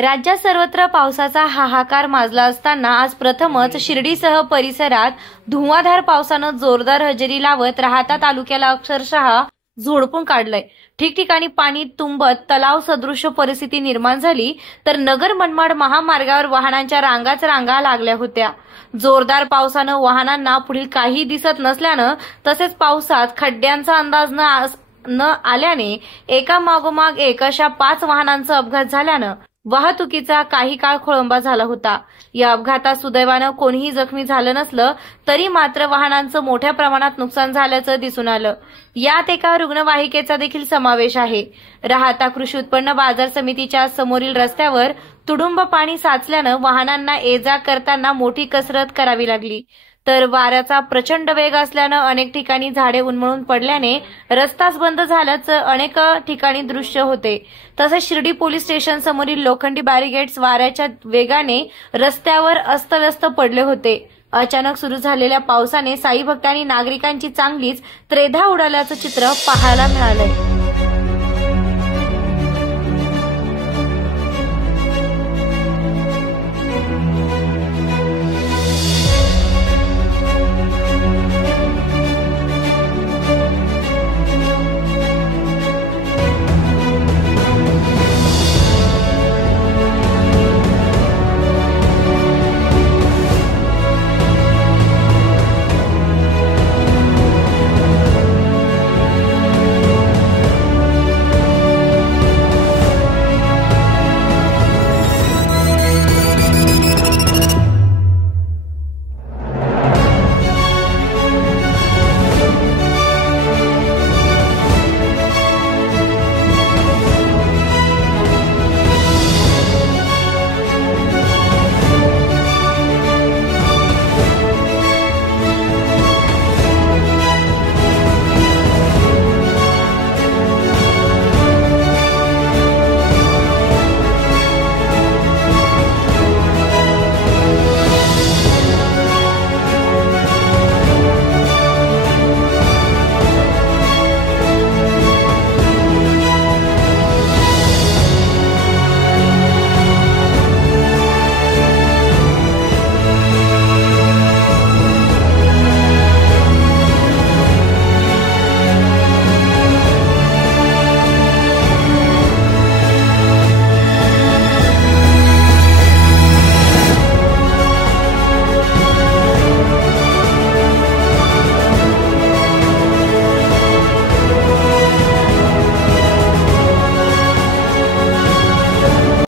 राज्यात सर्वत्र पावसाचा हाहाकार माजला असताना आज प्रथमच शिर्डीसह परिसरात धुव्वाधार पावसानं जोरदार हजेरी लावत राहाता तालुक्याला अक्षरशः झोडपून काढलंय। ठिकठिकाणी पाणी तुंबत तलाव सदृश परिस्थिती निर्माण झाली, तर नगर मनमाड महामार्गावर वाहनांच्या रांगाच रांगा लागल्या होत्या। जोरदार पावसानं वाहनांना पुढील काही दिसत नसल्यानं तसेच पावसात खड्ड्यांचा अंदाज न आल्याने एका मागोमाग एक अशा 5 वाहनांचा अपघात झाल्यानं वाहतुकीचा काही काळ खोळंबा झाला होता। या अपघातात सुदैवानं कोणीही जखमी झालं नसलं तरी मात्र वाहनांचं मोठ्या प्रमाणात नुकसान झाल्याचं दिसून आलं। यात एका रुग्णवाहिकेचा देखील समावेश आहे। राहाता कृषी उत्पन्न बाजार समितीच्या समोरील रस्त्यावर तुडुंब पाणी साचल्यानं वाहनांना ये-जा करताना मोठी कसरत करावी लागली, तर वाऱ्याचा प्रचंड वेग असल्यानं अनेक ठिकाणी झाडे उन्मळून पडल्याने रस्ताच बंद झाल्याचं अनेक ठिकाणी दृश्य होते। तसेच शिर्डी पोलीस स्टेशन समोरील लोखंडी बॅरिगेड्स वाऱ्याच्या वेगाने रस्त्यावर अस्तव्यस्त पडले होते। अचानक सुरू झालेल्या पावसाने साई भक्त आणि नागरिकांची चांगलीच त्रेधा उडाल्याचं चित्र पाहायला मिळालंय।